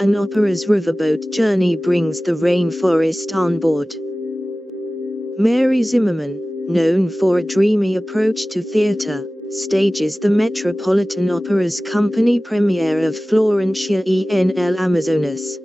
An opera's Riverboat journey brings the rainforest on board. Mary Zimmerman, known for a dreamy approach to theatre, stages the Metropolitan Opera's company premiere of Florencia en el Amazonas.